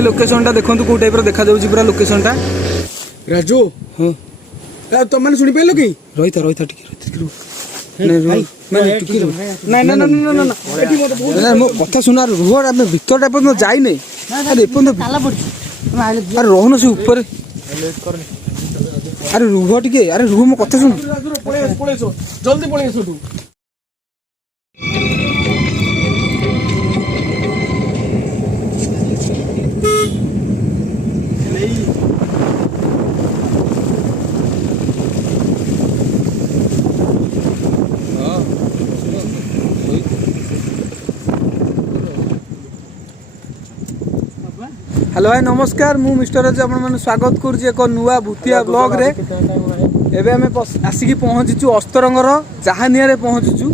से लोकेशन टा देखंतु को टाइप रो देखा जाउची पूरा लोकेशन टा राजू हां ए तुम माने सुनि पेलो की रोहिता रोहिता टिके नहीं ना ना ना ना ना मो कथा सुना रुह आमे भीतर टाइप न जाई नै अरे एपन ताला पड़ी अरे रहनो से ऊपर अरे रुह टिके अरे रुह मो कथा सुन पळे जल्दी पळे तू हेलो भाई नमस्कार मु मिस्टर राजू आपण मन स्वागत करूची एक नुआ भूतिया ब्लॉग रे एबे हमें आसिकी पहुंचीचु अस्तरंगर जहानिया रे पहुंचीचु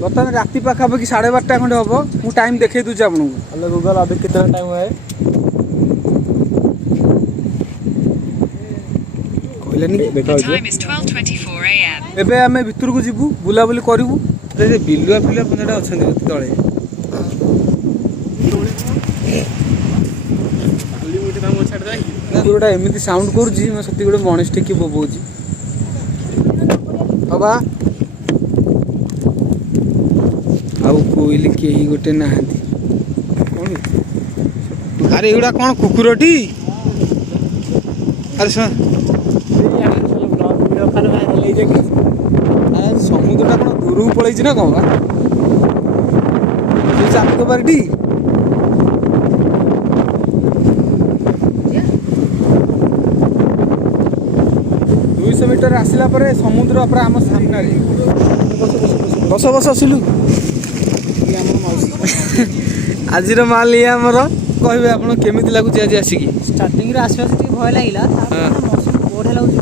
बर्तमान राति पाखा पाखी 12:30 खंडे हबो मु टाइम देखै दूची आपन को हेलो गूगल अभी कितना टाइम है कहलेनी The time is 12:24 a.m. एबे हमें भितर को जीवु बुला बुली करिवु जे बिलुआ पिला पंजाडा अछन तळे गोटा एमती साउंड करुँची मैं सती गोटे मनीष टेकी बोबौची बाबा आउ कोइली केही गोटे नाहंती अरे एगुड़ा कौन कुकुरटी अरे समुद्रटा कौन दूर पलैची ना कौन चाप तो पार्टी 200 मीटर आसला पर समुद्र पूरा आम सामने बस बस आसिलु आज माल ये आमर कहे आप केमी लगुच आज आसिकी स्टार्टिंग आसवा से भय लगिला बढ़िया लगुच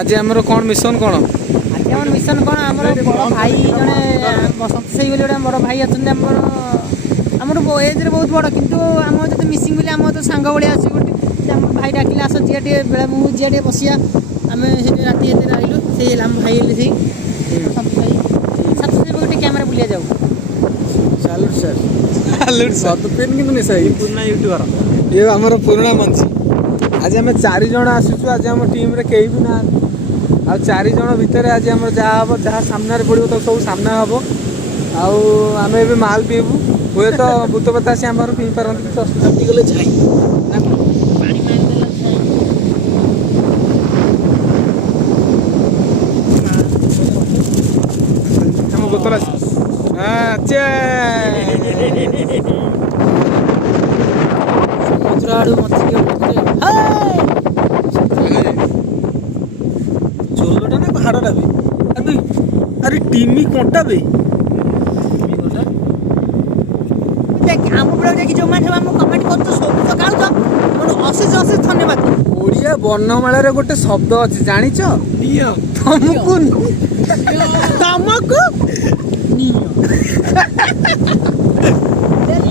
आज आमर कौन मिशन कौन आज आम मिशन कौन आम बड़ भाई जड़े बसंत से गोटे बड़ भाई अच्छा आमर एज रे बहुत बड़ किंतु आम जो मिसिंग बोले आम तो सांग भाया अच्छे गोटे आम भाई डाकिले आस जिया टे बेला मुझे जिया टे बसिया आम राति एते रहिलु से आम भाई हेले से सात से गोटे कैमरा बुलिया जाऊ सैल्यूट सर सैल्यूट सर तो पेन किंतु निसा पुराना यूट्यूबर ये हमर पुराना मंची आज आम 4 जण आसुछु आज हम टीम रे केही भी ना आ 4 जण भितर आज हमर जा हबो जहा सामना रे पड़िबो तो सब सामना हबो आ आमे भी माल पीबू होय तो भूत पता से हमर पी परंती तो अस्ति गले जाई पानी मार देला हम बोतल अच्छा समुद्र आड़ू मछली चोलटा ना पहाड़टा बे अरे अरे टीमी कोंटा बे देख आम ब्लॉग देखि जो माने हम कमेंट कर तो सब तो काउ तो मन असेस असेस धन्यवाद ओडिया वर्णमाला रे गोटे शब्द अछि जानि छ नियो तुमको नियो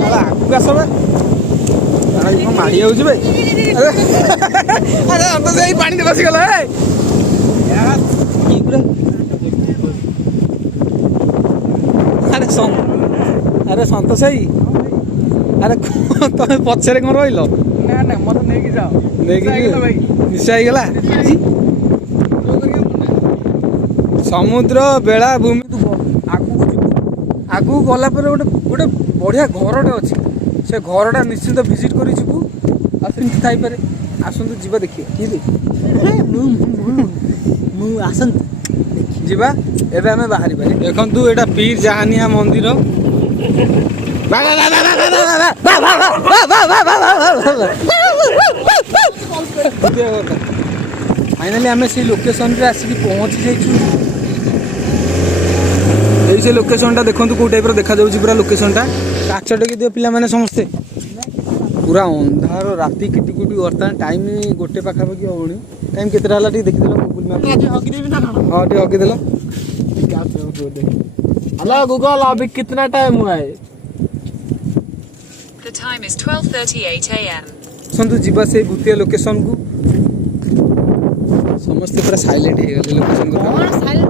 अला आगु सबे अरे को मारी आउ बे अरे हम तो सेही पानी दे बसी गला ए यार की पूरा अरे संतोष भाई अरे तुम पछरे कौन रही ना ना मत नेकी जाओ निशा गला समुद्र बेला भूमि आगू गला पर गोटे गोटे बढ़िया घरटे अच्छे से घरटा निश्चित विजिट कर जीवु आसमती थी पारे आसतु जीवा देखिए जीवा एबे हमें बाहरी देखु एटा पीर जहानिया मंदिर फाइनाली आम से लोकेशन रे आसिक पहुँची जाइए से लोकेशन टा देखो कौ टाइप देखा जाऊँगी पूरा लोकेशन टा काच टेक दियो पिला माने समस्ते पूरा अंधार राति किटी कुटी बर्तमान टाइम गोटे पाखापाखि हबनी टाइम केतरा हला टी देखि देलो गूगल मैप हां टी हगी देलो हेलो गूगल अभी कितना टाइम हुआ है The time is 12:38 a.m. सुनतु जीवा से भूतिया लोकेशन को समस्त पूरा साइलेंट हे गले लोकेशन को कौन साइलेंट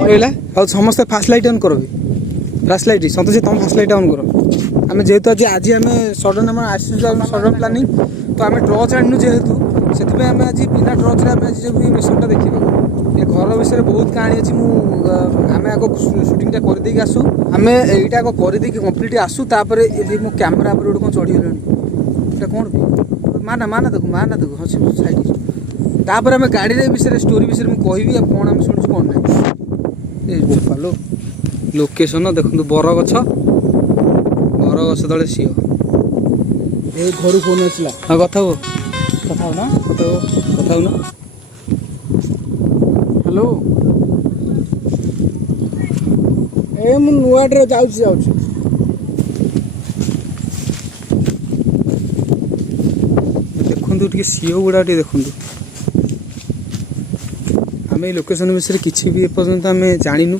कहला और समस्त फ्लैश लाइट ऑन करो फ्लैश लाइट संतोष तुम फ्लैश लाइट ऑन करो आम जेहेतु आज आज आम ସଡନ୍ ଆମର ଆସିଛୁ ସଡନ୍ ପ୍ଲାନିଂ ତ ଆମେ ଟର୍ଚ୍ଚ ଆଣିନୁ ଯେହେତୁ ସେଥିପାଇଁ ଆମେ ଆଜି ବିନା ଟର୍ଚ୍ଚରେ ଆମେ ଆଜି ଯେଉଁ ମିଶନଟା ଦେଖିବା ଏ ଘର ବିଷୟରେ ବହୁତ କାହାଣୀ ଅଛି ଆମେ ଆଗ ସୁଟିଂଟା କରିଦେଇକି ଆସୁ ଆମେ ଏଇଟା ଆଗ କରିଦେଇକି କମ୍ପ୍ଲିଟ୍ ଆସୁ ତାପରେ ଏବେ ମୋ କ୍ୟାମେରା ଉପରେ ଗୋଟେ କ'ଣ ଚଢ଼ିଗଲାଣି ଏଇଟା କ'ଣ ମାନା ଦେଖୁ ହସି ସାଇଡ୍ ତାପରେ ଆମେ ଗାଡ଼ିରେ ବିଷୟରେ ଷ୍ଟୋରି ବିଷୟରେ ମୁଁ କହିବି ଆଉ କ'ଣ ଆମେ ଶୁଣିଛୁ କ'ଣ ନାହିଁ ଏ ବୋପାଲୋ ଲୋକେସନ୍ ଦେଖନ୍ତୁ ବରଗଛ ତଳେ ସିଓ ଏ ଘରୁ ଫୋନ ଆସିଲା ହଁ କଥା ହୁଅ ହଉନା କଥା ହଉନ ହ୍ୟାଲୋ ଏ ମୁଁ ନୂଆଟାରେ ଯାଉଛି ଦେଖନ୍ତୁ ଟିକେ ସିଓ ଗୁଡ଼ା ଟିକେ ଦେଖନ୍ତୁ ଆମେ ଏଇ ଲୋକେସନ୍ ବିଷୟରେ କିଛି ବି ଏପର୍ଯ୍ୟନ୍ତ ଆମେ ଜାଣିନୁ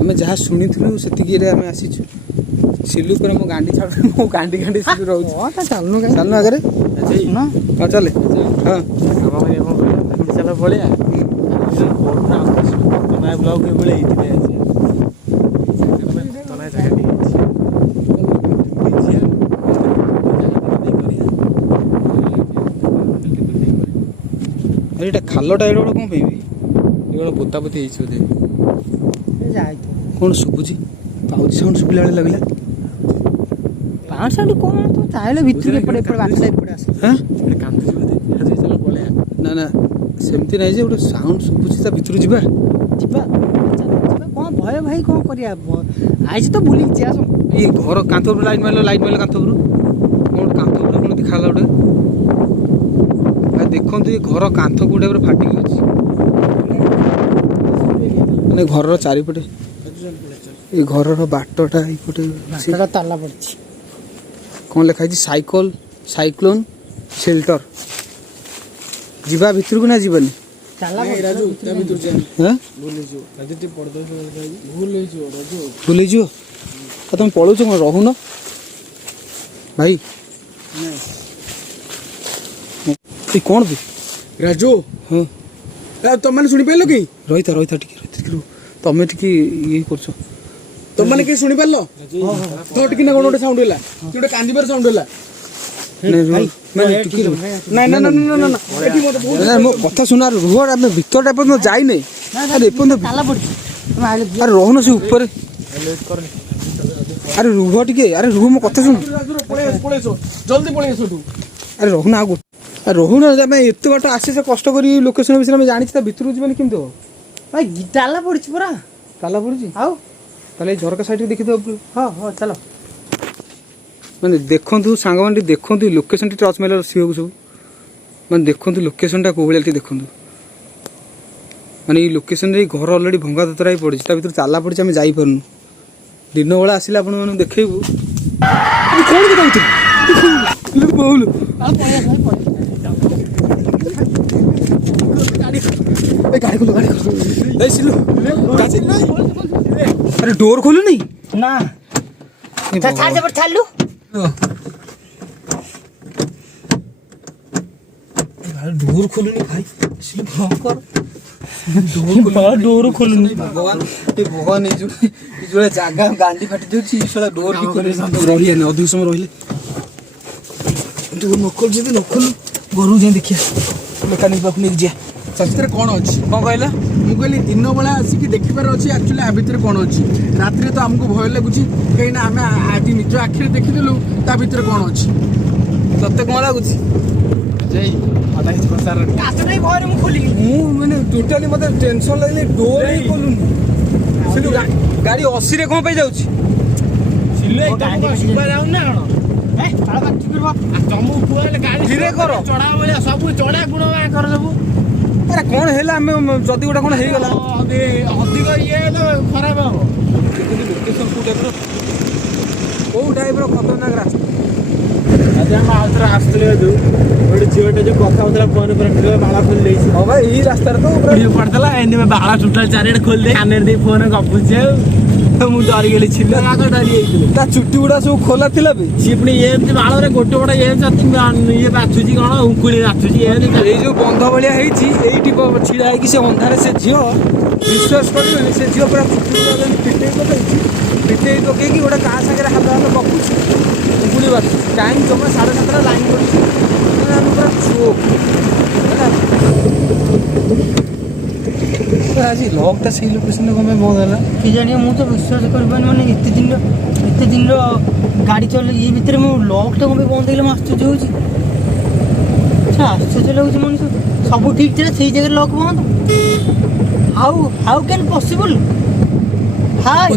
ଆମେ ଯାହା ଶୁଣିଥିଲୁ ସେତିକିରେ ଆମେ ଆସିଛୁ ସିଲୁ ପରେ ମୋ ଗାଣ୍ଡି ଛାଡ଼ୁ ମୋ ଗାଣ୍ଡି ସିଲୁ ରହୁଛି ଚାଲୁନୁ ଆଗରେ ହଁ ଚାଲେ ହଁ ଚାଲ ପଳେଆ ବ୍ଲଗ ଏଭଳି ହେଇଥିଲେ ଏଇଟା ଖାଲଟା ଏଇଟା ଗୋଟେ କ'ଣ ପାଇବି ଏଇଟା ପୋତାପୋତି ହେଇଛି ବୋଧେ କ'ଣ ଶୁଭୁଛି ପାଉଜି ସାଉଣ୍ଡ ଶୁଭିଲା ବେଳେ ଲାଗିଲା ପାଉଁଶ ସାଉଣ୍ଡ କ'ଣ ତୁ ଚାହିଁଲେ ଭିତରୁ ଏପଟେ ବାଟଟା ଏପଟେ ଆସ ହଁ କାନ୍ଦୁଛି ବୋଧେ ଚାଲ ପଳେଆ ନା ସେମିତି ନାହିଁ ଯେ ଗୋଟେ ସାଉଣ୍ଡ ଶୁଭୁଛି ତା ଭିତରୁ ଯିବା ଯିବା କ'ଣ ଭୟ ଭାଇ କ'ଣ କରିବା ଆଇଛି ତ ବୁଲିକି ଯିବା ଆସ ଇଏ ଘର କାନ୍ଥ ଉପରୁ ଲାଇଟ୍ ମାରିଲ କାନ୍ଥ ଉପରୁ କ'ଣ କାନ୍ଥ ଉପରେ କ'ଣ ଦେଖାଗଲା ଗୋଟେ ଦେଖନ୍ତୁ ଏ ଘର କାନ୍ଥ କୋଉଟା ଉପରେ ଫାଟିକି ଅଛି ମାନେ ଘରର ଚାରିପଟେ ଏ ଘରର ବାଟଟା ଏଇପଟେ ତାଲା ପଡ଼ିଛି କ'ଣ ଲେଖା ହେଇଛି ସାଇକ୍ଲୋନ୍ ସେଲ୍ଟର ଯିବା ଭିତରକୁ ନା ଯିବାନି ରାଜୁ ତା ଭିତରୁ ଯା ହଁ ଭୁଲ ହେଇଯିବ ଭୁଲ ହେଇଯିବ ଆଉ ତମେ ପଳଉଛ କ'ଣ ରହୁନ ଭାଇ ଏ କ'ଣ ବି ରାଜୁ ହଁ ତମମାନେ ଶୁଣିପାରିଲ କି ରହିଥା ଟିକେ ତମେ ଟିକେ ଇଏ କରୁଛ ତମମାନେ କେହି ଶୁଣିପାରିଲ ତ ଟିକେ ନା କ'ଣ ଗୋଟେ ସାଉଣ୍ଡ ହେଲା ଗୋଟେ କାନ୍ଦିବାର ସାଉଣ୍ଡ ହେଲା ମୋ କଥା ଶୁଣ ରୁହ ଆମେ ଭିତରଟା ଏପର୍ଯ୍ୟନ୍ତ ଯାଇନେ ଏପର୍ଯ୍ୟନ୍ତ ଆରେ ରହୁନ ସେ ଉପରେ ଆରେ ରୁହ ଟିକେ ଆରେ ରୁହ ମୋ କଥା ଶୁଣ ଜଲ୍ଦି ପଳେଇ ଆସ ଆରେ ରହୁନ ଆଉ ଗୋଟେ ରହୁନ ଆମେ ଏତେ ବାଟ ଆସିଛେ କଷ୍ଟ କରି ଲୋକେସନ ବିଷୟରେ ଆମେ ଜାଣିଛୁ ତା ଭିତରକୁ ଯିବାନି କେମିତି ହବ ଭାଇ ତାଲା ପଡ଼ିଛି ପରା ତାଲା ପଡ଼ିଛି ଆଉ ତାହେଲେ ଏଇ ଝରକା ସାଇଡ଼ରେ ଦେଖିଦେବ ହଁ ଚାଲ ମାନେ ଦେଖନ୍ତୁ ସାଙ୍ଗମାନେ ଟିକେ ଦେଖନ୍ତୁ ଲୋକେସନଟି ଟଚ୍ ମାରିଲା ସିଓକୁ ସବୁ ମାନେ ଦେଖନ୍ତୁ ଲୋକେସନଟା କେଉଁ ଭଳିଆ ଟିକେ ଦେଖନ୍ତୁ ମାନେ ଏଇ ଲୋକେସନରେ ଏଇ ଘର ଅଲରେଡ଼ି ଭଙ୍ଗା ତତରା ହେଇ ପଡ଼ିଛି ତା ଭିତରୁ ତାଲା ପଡ଼ିଛି ଆମେ ଯାଇପାରୁନୁ ଦିନ ବେଳା ଆସିଲେ ଆପଣମାନଙ୍କୁ ଦେଖେଇବୁ କ'ଣ କଥା ହଉଥିଲୁ ବହୁଲ ଗାଡ଼ି ଖୋଲ ଆରେ ଡୋର ଖୋଲୁନି ନା ଛାଡିଲୁ ଡୋର ଖୋଲୁନି ଭାଇ ଡୋର ଖୋଲୁନି ଭଗବାନ ଏଇ ଯୋଉ ଜାଗା ଗାଣ୍ଡି ଫାଟି ଯାଉଛି ଡୋର ବି ରହିଆନି ଅଧିକ ସମୟ ରହିଲେ ନଖୋଲୁ ଯଦି ନଖୋଲୁ ଘରକୁ ଯାଇ ଦେଖିବା ମେକାନିକ ପାଖକୁ ନେଇକି ଯିବା ସେଥିରେ କ'ଣ ଅଛି କ'ଣ କହିଲା ମୁଁ କହିଲି ଦିନ ବେଳା ଆସିକି ଦେଖିବାର ଅଛି ଆକ୍ଚୁଆଲି ଆ ଭିତରେ କ'ଣ ଅଛି ରାତିରେ ତ ଆମକୁ ଭୟ ଲାଗୁଛି କାହିଁକିନା ଆମେ ଆଜି ନିଜ ଆଖିରେ ଦେଖିଦେଲୁ ତା ଭିତରେ କ'ଣ ଅଛି ତତେ କ'ଣ ଲାଗୁଛି ମୁଁ ମାନେ ଟୋଟାଲି ମତେ ଟେନସନ ଲାଗିଲେ ଡୋର ହିଁ ଖୋଲୁନି ଗାଡ଼ି 80ରେ କ'ଣ ପାଇଁ ଯାଉଛି ଧୀରେ କର ସବୁ ଚଢା ଗୁଣ କର ସବୁ ଆରେ କ'ଣ ହେଲା ଆମେ ଯଦି ଗୋଟେ କ'ଣ ହେଇଗଲା ଅଧିକ ଇଏ ଖରାପ ହବ ଲୋକେସନ କୋଉ ଟାଇପ୍ର ଖତରନାକ ରାସ୍ତା ଆଜି ଆମେ ଆଉ ଥରେ ଆସିଥିଲେ ଗୋଟେ ଝିଅଟେ ଯୋଉ କଥା ହଉଥିଲା ଫୋନ ଉପରେ ବାଳା ଖୋଲି ଦେଇଛି ହଁ ଭାଇ ଏଇ ରାସ୍ତାରେ ତ ପଡିଥିଲା ଏମିତି ବାଳା ଟୋଟାଲ ଚାରିଆଡେ ଖୋଲି ଦେଇ କାନରେ ଦେଇ ଫୋନ ଗପୁଛି ଆଉ ମୁଁ ଡରିଗଲି ଛିଲ ଆଗ ଡରି ଯାଇଥିଲି ତା ଚୁଟି ଗୁଡା ସବୁ ଖୋଲା ଥିଲା ବି ସିଏ ପୁଣି ଏମିତି ବାଳରେ ଗୋଟେ ଗୋଟେ ଇଏ ବାଛୁଛି କଣ ଉଙ୍କୁଳି ବାଛୁଛି ଏଇ ଯୋଉ ବନ୍ଧ ଭଳିଆ ହେଇଛି ଏଇଠି ଛିଡା ହେଇକି ସେ ଅନ୍ଧାରେ ସେ ଝିଅ ବିଶ୍ୱାସ କରିବେନି ସେ ଝିଅ ପୁରା ଚୁଟି ଗୁଡା ପିଟେଇ ପକେଇଛି ପିଟେଇ ପକେଇକି ଗୋଟେ କାହା ସାଙ୍ଗରେ ହାତ ହାତ ଗପୁଛି ଉଙ୍କୁଳି ବୁଝିପାରୁଛୁ ଟାଇମ୍ ଜମା 7:30 ଲାଇନ୍ ପଡ଼ିଛି ମାନେ ଆମେ ପୁରା ଚୋକ୍ ହେଲା। ଆଜି ଲକ୍ଟା ସେଇ ଲୋକେସନରେ କ'ଣ ପାଇଁ ବନ୍ଦ ହେଲା କି ଜାଣିବ ମୁଁ ତ ବିଶ୍ୱାସ କରିପାରୁନି ମାନେ ଏତେ ଦିନର ଗାଡ଼ି ଚଲେଇ ଇଏ ଭିତରେ ମୁଁ ଲକ୍ଟା କ'ଣ ପାଇଁ ବନ୍ଦ ହେଇଗଲା ମୁଁ ଆଶ୍ଚର୍ଯ୍ୟ ହେଉଛି। ଆଚ୍ଛା ଆଶ୍ଚର୍ଯ୍ୟ ଲାଗୁଛି ମଣିଷ ସବୁ ଠିକ୍ ଥିଲା ସେଇ ଜାଗାରେ ଲକ୍ ବନ୍ଦ ହାଉ କ୍ୟାନ୍ ପସିବୁଲ୍ ହାଇ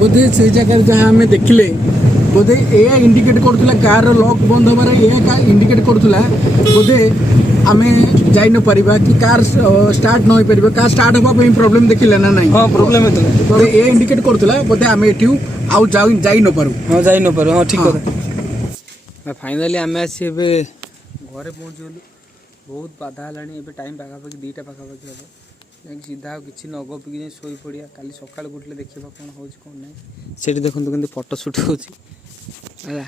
ବୋଧେ ସେଇ ଜାଗାରେ ଯାହା ଆମେ ଦେଖିଲେ ବୋଧେ ଏହା ଇଣ୍ଡିକେଟ୍ କରୁଥିଲା କାର୍ର ଲକ୍ ବନ୍ଦ ହେବାର ଏହା ଇଣ୍ଡିକେଟ୍ କରୁଥିଲା ବୋଧେ ଆମେ ଯାଇ ନ ପାରିବା କି କାର୍ ଷ୍ଟାର୍ଟ ନ ହେଇପାରିବ କାର୍ ଷ୍ଟାର୍ଟ ହେବା ପାଇଁ ପ୍ରୋବ୍ଲେମ୍ ଦେଖିଲେ ନା ନାହିଁ। ହଁ ପ୍ରୋବ୍ଲେମ୍ ହେଇଥିଲା ବୋଧେ ଏ ଇଣ୍ଡିକେଟ୍ କରୁଥିଲା ବୋଧେ ଆମେ ଏଠୁ ଆଉ ଯାଇ ନ ପାରୁ। ହଁ ଯାଇ ନ ପାରୁ ହଁ ଠିକ୍ କଥା। ଫାଇନାଲି ଆମେ ଆସି ଏବେ ଘରେ ପହଞ୍ଚିଗଲୁ ବହୁତ ବାଧା ହେଲାଣି ଏବେ ଟାଇମ୍ ପାଖାପାଖି 2ଟା ପାଖାପାଖି ହେବ ଯାଇକି ସିଧା ଆଉ କିଛି ନ ଗପିକି ଯାଇ ଶୋଇପଡ଼ିବା କାଲି ସକାଳୁ ଉଠିଲେ ଦେଖିବା କ'ଣ ହେଉଛି କ'ଣ ନାହିଁ। ସେଠି ଦେଖନ୍ତୁ କେମିତି ଫଟୋ ସୁଟ୍ ହେଉଛି ହେଲା।